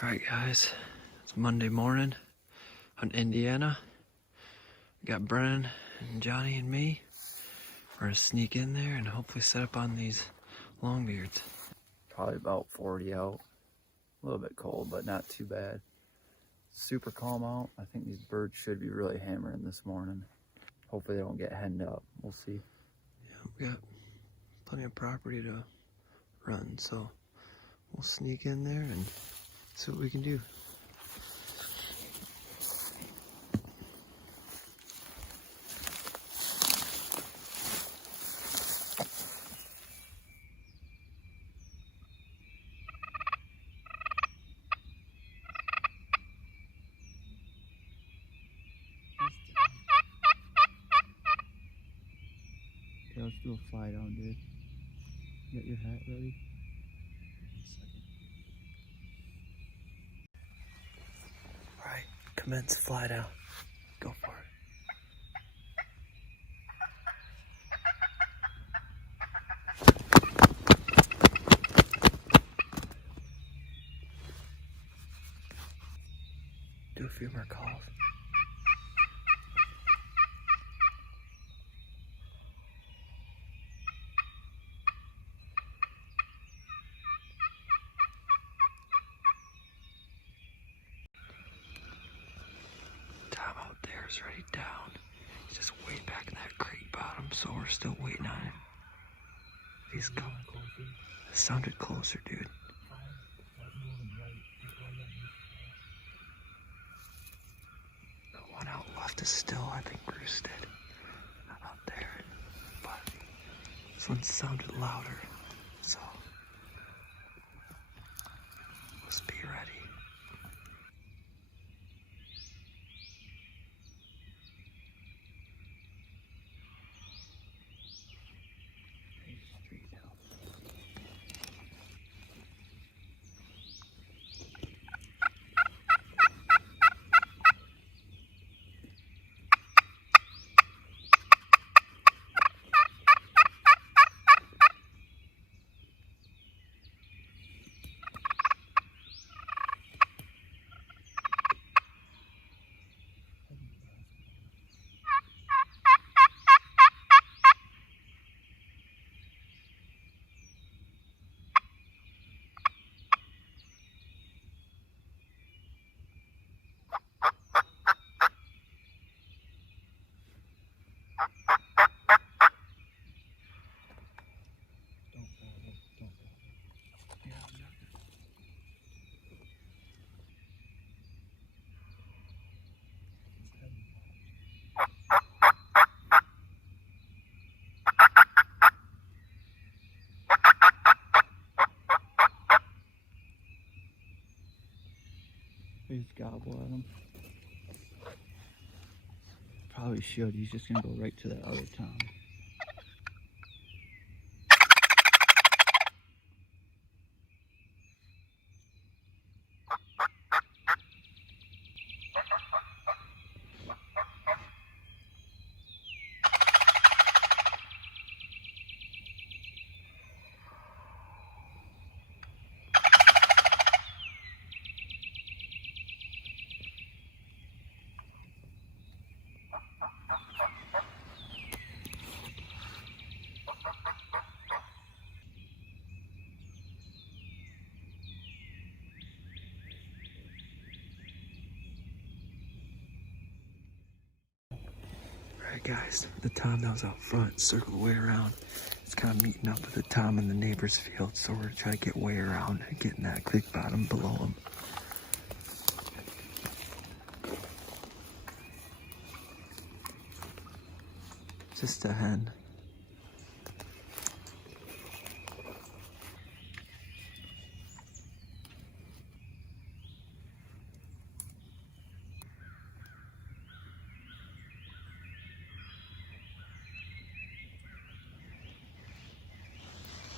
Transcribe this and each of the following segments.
Alright guys, it's Monday morning in Indiana. We got Brennan and Johnny and me. We're gonna sneak in there and hopefully set up on these longbeards. Probably about 40 out. A little bit cold, but not too bad. Super calm out. I think these birds should be really hammering this morning. Hopefully they don't get henned up. We'll see. Yeah, we got plenty of property to run, so we'll sneak in there and see what we can do. Okay, let's do a fly down, dude. You got your hat ready? Alright, commence fly down. Go for it. Do a few more calls. Tom out there is already down. He's just way back in that creek bottom, so we're still waiting on him. He's coming. It sounded closer, dude. The one out left is still, I think, roosted out there. But this one sounded louder, so let's be ready. Please gobble at him. Probably should. He's just gonna go right to that other tom. Alright guys, the tom that was out front circled way around. It's kind of meeting up with the tom in the neighbor's field, so we're gonna try to get way around and get in that creek bottom below him. Just a hen.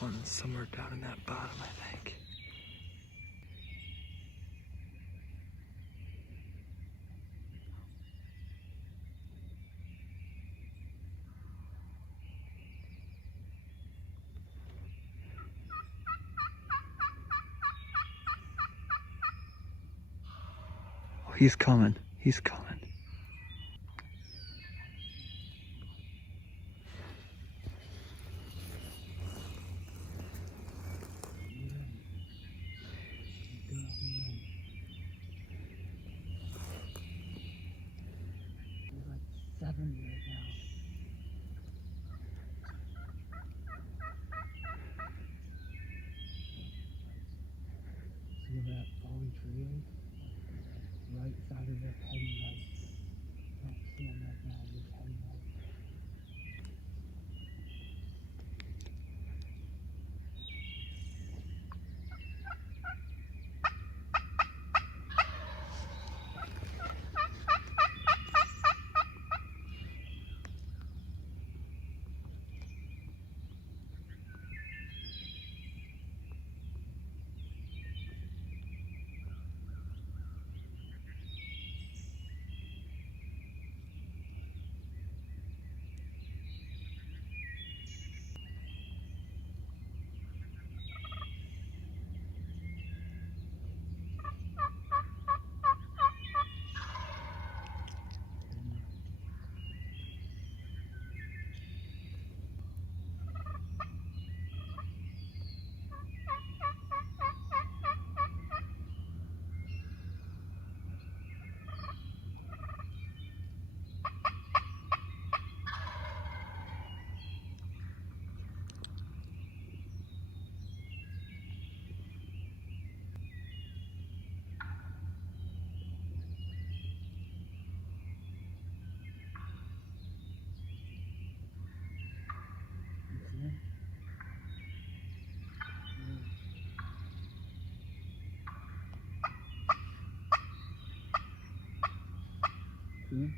One somewhere down in that bottom, I think. he's coming. He's coming. See where that fallen tree is? Right side of this heading right. I don't see him right now, just heading right. See?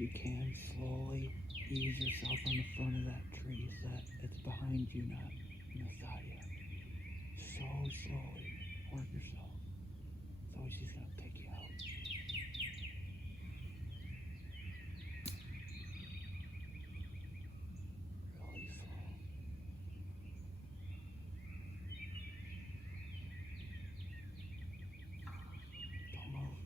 If you can, slowly ease yourself on the front of that tree so that it's behind you, not on the side of you. So slowly work yourself. It's always just gonna pick you out. Really slow. Don't move.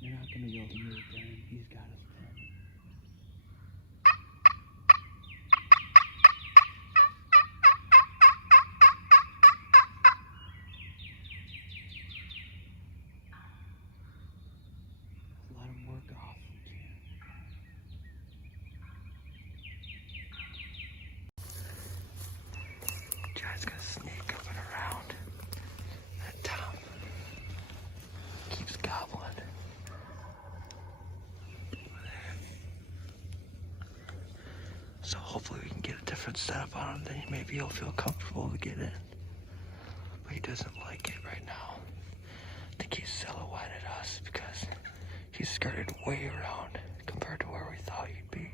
You're not gonna be able to move, Brian. He's got us pinned. Let him work off if we can. Guy's gonna sneak up and around. That Tom keeps gobbling. So hopefully we can get a different setup on him, then maybe he'll feel comfortable to get in. But he doesn't like it right now. I think he's silhouetted us because he's skirted way around compared to where we thought he'd be.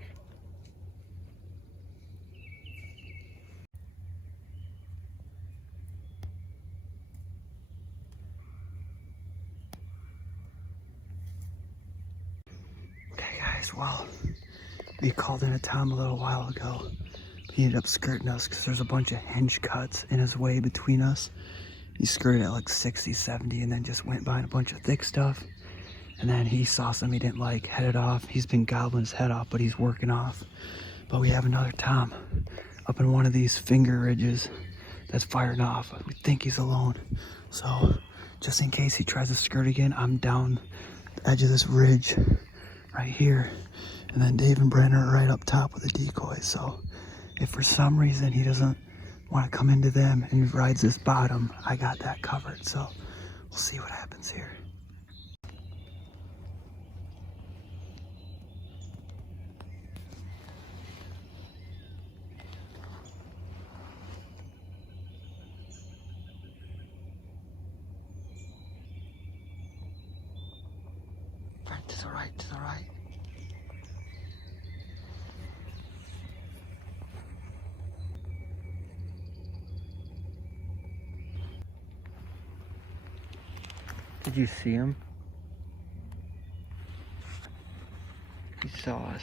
Okay guys, well, we called in a Tom a little while ago. He ended up skirting us because there's a bunch of hinge cuts in his way between us. He skirted at like 60, 70 and then just went behind a bunch of thick stuff. And then he saw something he didn't like, headed off. He's been gobbling his head off, but he's working off. But we have another Tom up in one of these finger ridges that's firing off. We think he's alone. So just in case he tries to skirt again, I'm down the edge of this ridge. right here. And then Dave and Brandon are right up top with the decoys. So if for some reason he doesn't want to come into them and rides this bottom, I got that covered. So we'll see what happens here. Right to the right, to the right. Did you see him? He saw us.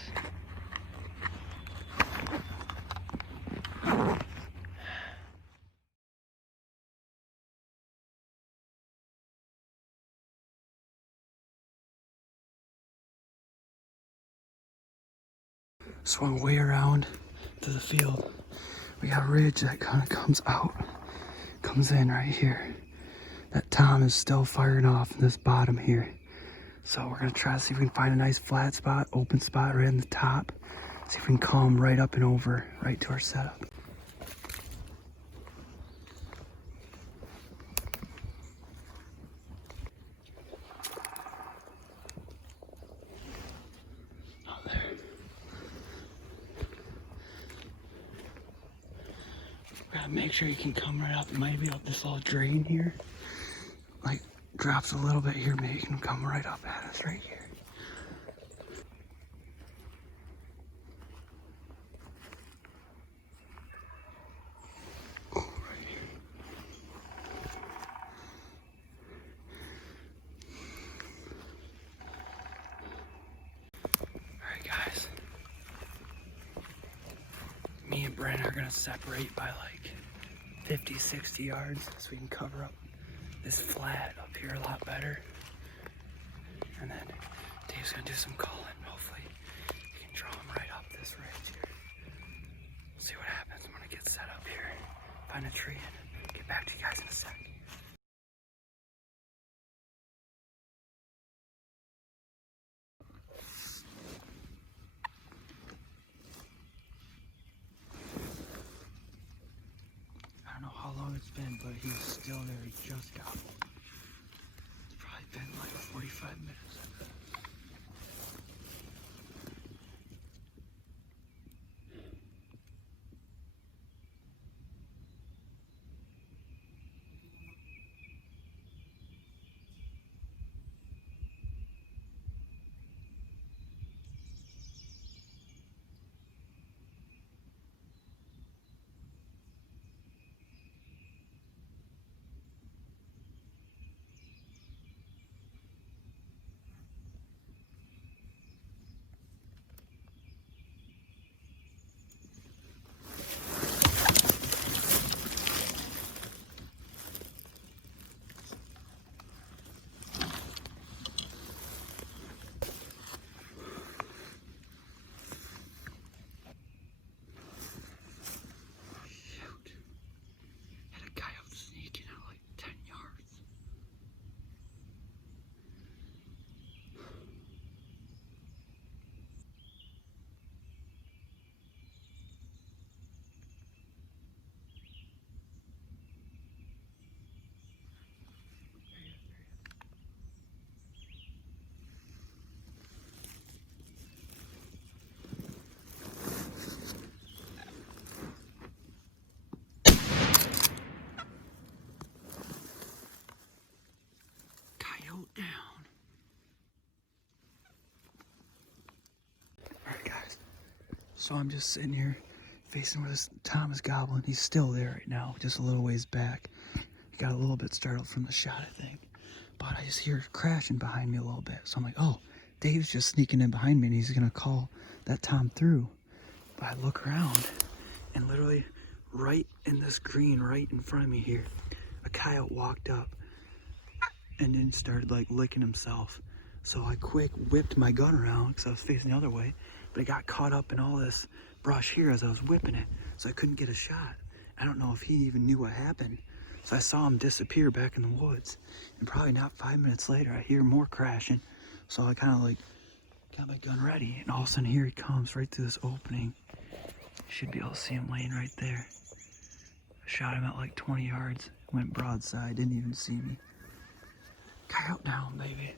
Swung way around to the field. We got a ridge that kind of comes out, comes in right here. That Tom is still firing off in this bottom here. So we're gonna try to see if we can find a nice flat spot, open spot right in the top. See if we can calm right up and over, right to our setup. Out there. We gotta make sure you can come right up. Maybe up this little drain here. Like drops a little bit here, maybe you can come right up at us right here. Alright guys. Me and Brent are gonna separate by like 50, 60 yards so we can cover up this flat up here a lot better. And then Dave's gonna do some calling. Hopefully he can draw him right up this ridge here. We'll see what happens. I'm gonna get set up here, find a tree, and get back to you guys in a sec. I don't know how long it's been, but he's still there. He just got one. It's probably been like 45 minutes. Down. Alright guys, so I'm just sitting here facing where this Tom is gobbling. He's still there right now, just a little ways back. He got a little bit startled from the shot, I think. But I just hear it crashing behind me a little bit. So I'm like, oh, Dave's just sneaking in behind me and he's gonna call that Tom through. But I look around and literally right in this green right in front of me here, a coyote walked up and then started like licking himself. So I quick whipped my gun around because I was facing the other way, but it got caught up in all this brush here as I was whipping it, so I couldn't get a shot. I don't know if he even knew what happened. So I saw him disappear back in the woods, and probably not 5 minutes later I hear more crashing. So I kind of like Got my gun ready, and all of a sudden here he comes right through this opening. Should be able to see him laying right there. Shot him at like 20 yards. Went broadside, didn't even see me. Coyote down, baby.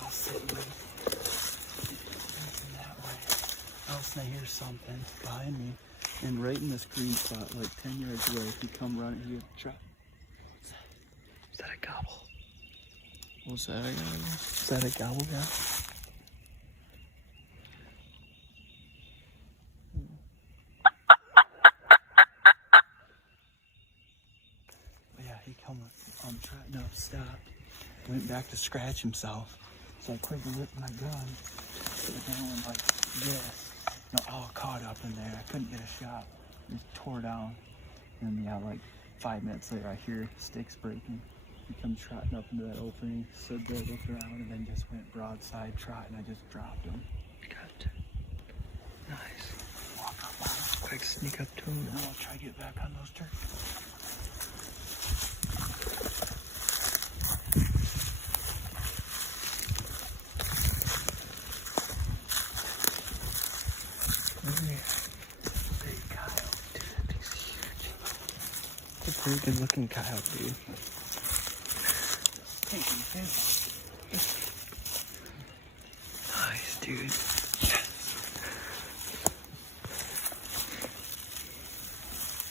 I'll sit that way. Else I hear something behind me. And right in this green spot, like 10 yards away, if you come running here, try. Is that a gobble? What's that again? Is that a gobble, yeah? But yeah, he come trotting up, stopped, went back to scratch himself. So I quickly whipped my gun, put it down like this. All caught up in there. I couldn't get a shot. It tore down. And yeah, like 5 minutes later, I hear sticks breaking. He comes trotting up into that opening, stood there, looked around, and then just went broadside trotting. I just dropped him. Good. Nice. Walk up on him. Quick sneak up to him. And I'll try to get back on those turkeys. Big coyote, dude. That thing's huge. It's a pretty good looking coyote, dude. Nice, dude.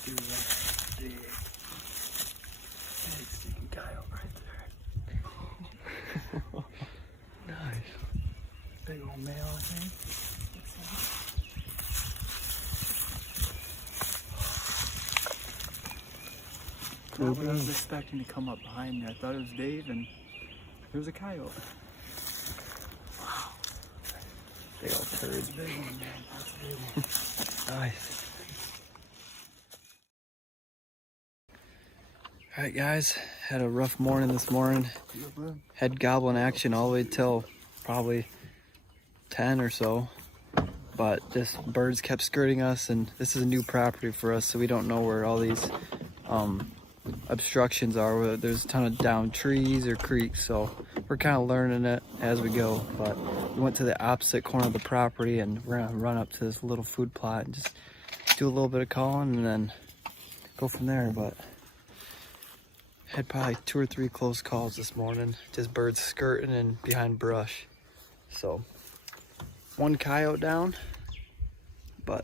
Dude, that's big. Big stinking coyote right there. Nice. Big old male, I think. Not what I was expecting to come up behind me. I thought it was Dave, and it was a coyote. Wow. Big old turd. That's a big one, man. That's a big one. Nice. Alright guys, had a rough morning this morning. Had gobbling action all the way till probably 10 or so. But just birds kept skirting us, and this is a new property for us, so we don't know where all these obstructions are. There's a ton of downed trees or creeks, so we're kind of learning it as we go. But we went to the opposite corner of the property, and we're gonna run up to this little food plot and just do a little bit of calling and then go from there. But had probably 2 or 3 close calls this morning, just birds skirting and behind brush. So 1 coyote down, but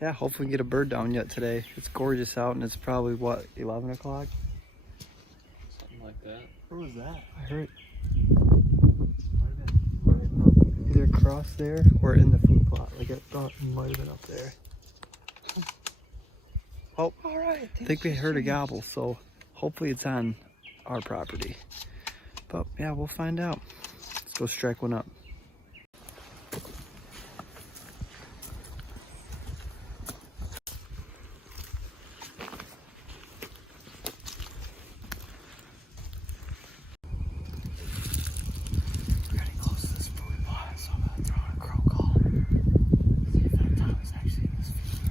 yeah, hopefully we can get a bird down yet today. It's gorgeous out, and it's probably, what, 11 o'clock? Something like that. Where was that? I heard Might have been right above. either across there or in the food plot. Like, I thought it might have been up there. Oh, All right. I think we heard a gobble, so hopefully it's on our property. But yeah, we'll find out. Let's go strike one up. We're getting close to this food plot, so I'm gonna throw in a crow call. See if that Tom is actually in this field.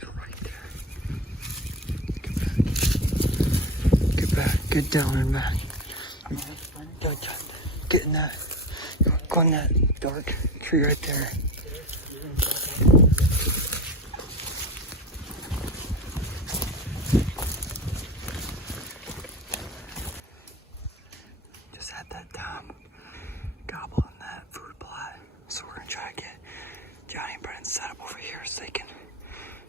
Get right there. Get back. Get down and back. Get in that. Go in that dark tree right there. Just had that Tom gobble in that food plot. So we're gonna try to get Johnny and Brennan set up over here so they can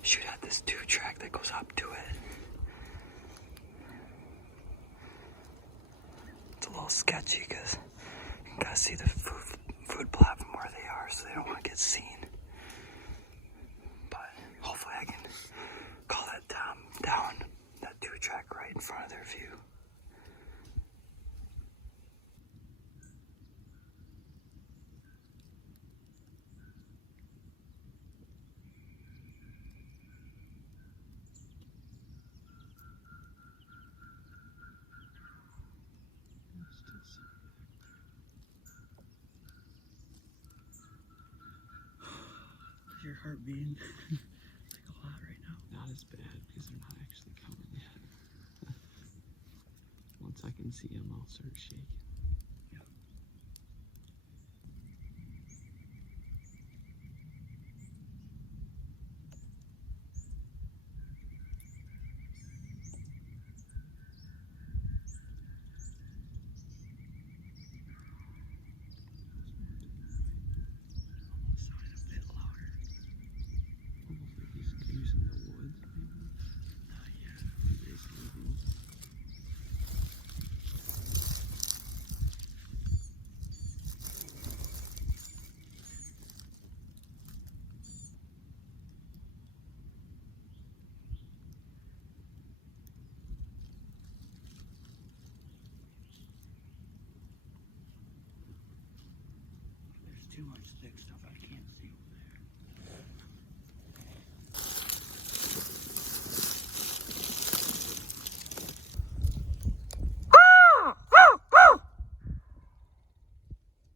shoot at this 2-track that goes up to it. It's a little sketchy because you gotta see the food plot from where they are, so they don't want to get seen. But hopefully I can call that down that 2-track right in front of their view. heart beating like a lot right now. Not as bad because they're not actually coming yet. Once I can see them, I'll start shaking. Sounded a bit louder. Almost like he's using the woods, maybe. Yeah. He's moving. There's too much thick stuff I can't see over there.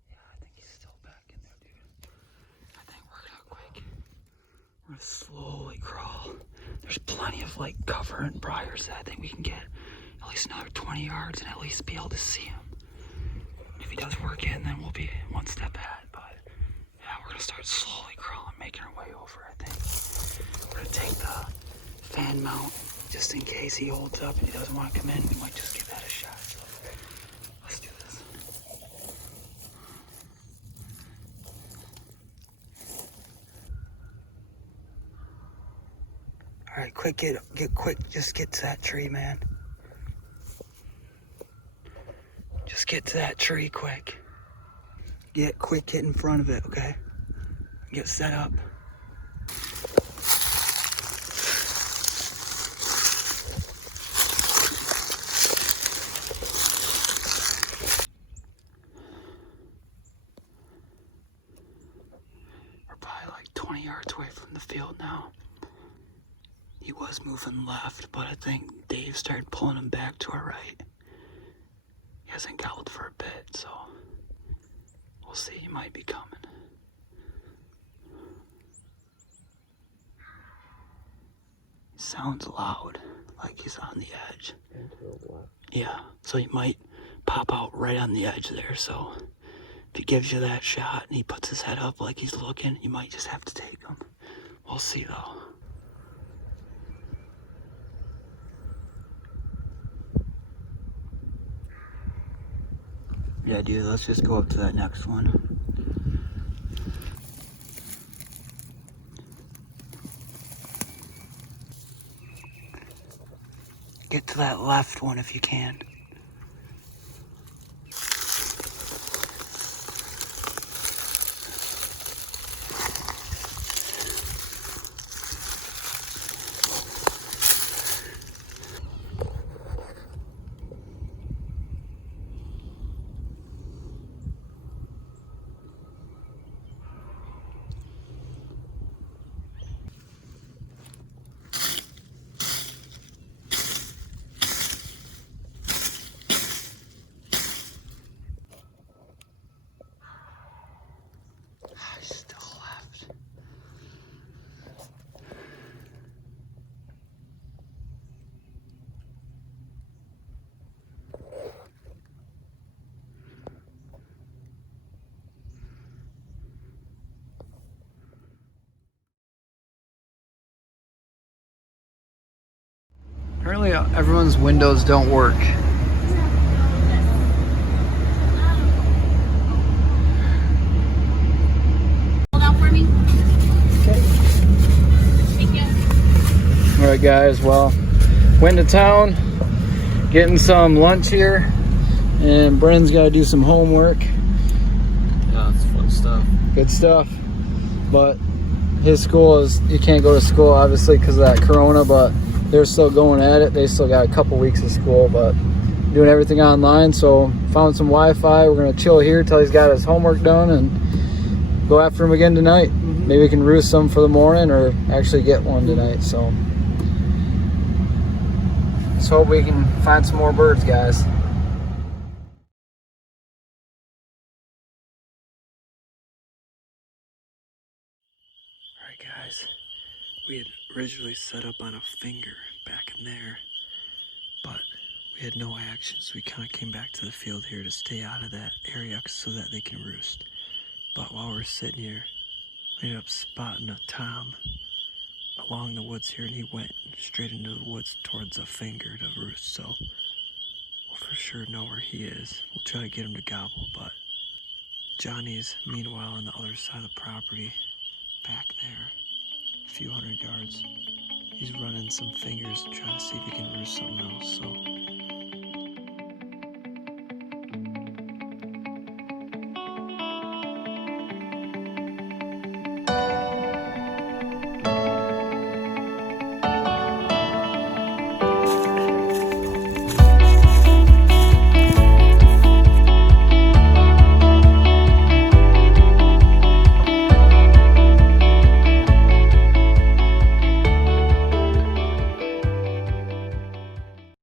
Yeah, I think he's still back in there, dude. I think we're gonna slowly crawl. There's plenty of like cover and briars that I think we can get at least another 20 yards and at least be able to see him. If he does work in, then we'll be one step ahead. But yeah, we're gonna start slowly crawling, making our way over. I think we're gonna take the fan mount just in case he holds up and he doesn't want to come in. We might just give that a shot. So let's do this. All right, quick, get quick. Just get to that tree, man. Just get to that tree quick. Get in front of it, okay? Get set up. We're probably like 20 yards away from the field now. He was moving left, but I think Dave started pulling him back to our right. He hasn't gobbled for a bit, so we'll see. He might be coming. Sounds loud, like he's on the edge. Yeah, so he might pop out right on the edge there. So if he gives you that shot and he puts his head up like he's looking, you might just have to take him. We'll see though. Yeah, dude, let's just go up to that next one. Get to that left one if you can. Still left. Apparently everyone's windows don't work. Hold out for me. Okay. Thank you. Alright guys, well, went to town, getting some lunch here, and Bren's got to do some homework. Yeah, it's fun stuff. Good stuff. But his school is, you can't go to school obviously because of that corona, but they're still going at it. They still got a couple weeks of school, but doing everything online. So found some Wi-Fi. We're gonna chill here till he's got his homework done and go after him again tonight. Maybe we can roost some for the morning or actually get one tonight. So let's hope we can find some more birds, guys. Alright guys, guys. We had originally set up on a finger back in there, but we had no action, so we kind of came back to the field here to stay out of that area so that they can roost. But while we're sitting here, we ended up spotting a tom along the woods here, and he went straight into the woods towards a finger to roost, so we'll for sure know where he is. We'll try to get him to gobble, but Johnny's, meanwhile, on the other side of the property, back there, a few hundred yards. He's running some fingers trying to see if he can roost something else, so